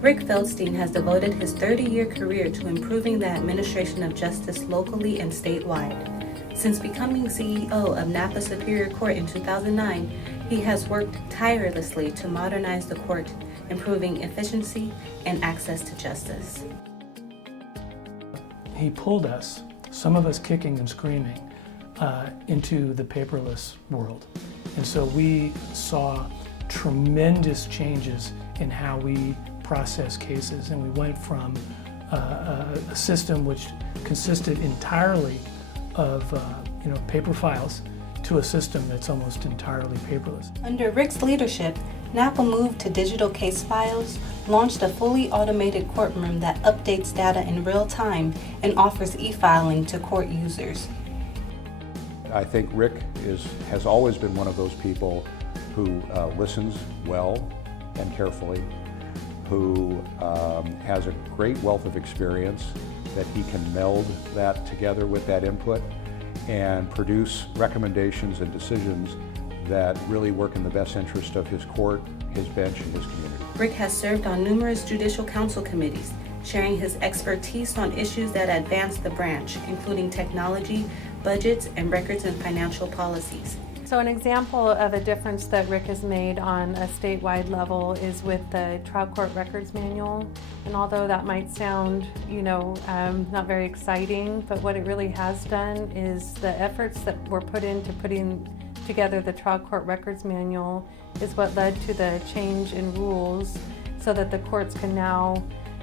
Rick Feldstein has devoted his 30-year career to improving the administration of justice locally and statewide. Since becoming CEO of Napa Superior Court in 2009, he has worked tirelessly to modernize the court, improving efficiency and access to justice. He pulled us, some of us kicking and screaming, into the paperless world. And so we saw tremendous changes in how we process cases, and we went from a system which consisted entirely of paper files to a system that's almost entirely paperless. Under Rick's leadership, Napa moved to digital case files, launched a fully automated courtroom that updates data in real time, and offers e-filing to court users. I think Rick has always been one of those people who listens well and carefully, who has a great wealth of experience, that he can meld that together with that input and produce recommendations and decisions that really work in the best interest of his court, his bench, and his community. Rick has served on numerous judicial council committees, sharing his expertise on issues that advance the branch, including technology, budgets, and records and financial policies. So an example of a difference that Rick has made on a statewide level is with the trial court records manual. And although that might sound, not very exciting, but what it really has done is the efforts that were put into putting together the trial court records manual is what led to the change in rules so that the courts can now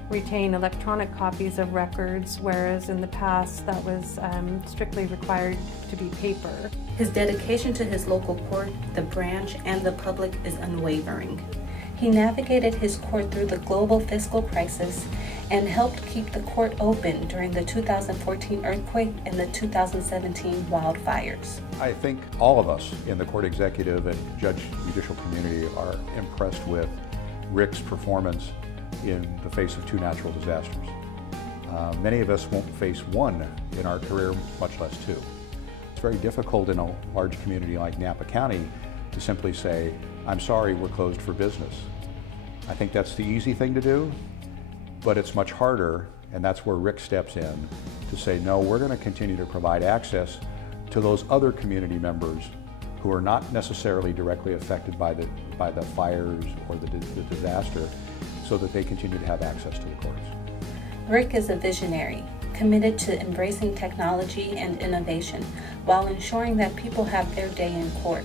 retain electronic copies of records, whereas in the past that was strictly required to be paper. His dedication to his local court, the branch, and the public is unwavering. He navigated his court through the global fiscal crisis and helped keep the court open during the 2014 earthquake and the 2017 wildfires. I think all of us in the court executive and judicial community are impressed with Rick's performance in the face of two natural disasters. Many of us won't face one in our career, much less two. It's very difficult in a large community like Napa County to simply say, I'm sorry, we're closed for business. I think that's the easy thing to do, but it's much harder, and that's where Rick steps in to say, no, we're going to continue to provide access to those other community members who are not necessarily directly affected by the fires or the disaster, so that they continue to have access to the courts. Rick is a visionary, committed to embracing technology and innovation while ensuring that people have their day in court.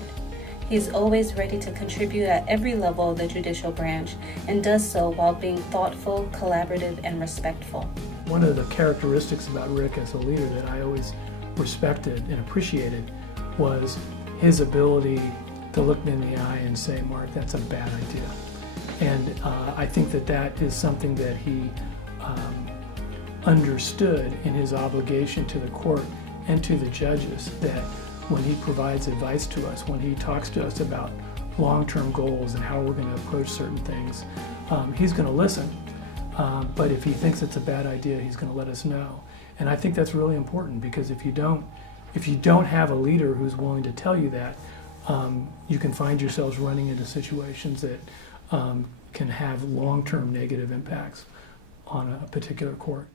He's always ready to contribute at every level of the judicial branch and does so while being thoughtful, collaborative, and respectful. One of the characteristics about Rick as a leader that I always respected and appreciated was his ability to look me in the eye and say, Mark, that's a bad idea. And I think that is something that he understood in his obligation to the court and to the judges, that when he provides advice to us, when he talks to us about long-term goals and how we're going to approach certain things, he's going to listen. But if he thinks it's a bad idea, he's going to let us know. And I think that's really important, because if you don't have a leader who's willing to tell you that, you can find yourselves running into situations that can have long-term negative impacts on a particular court.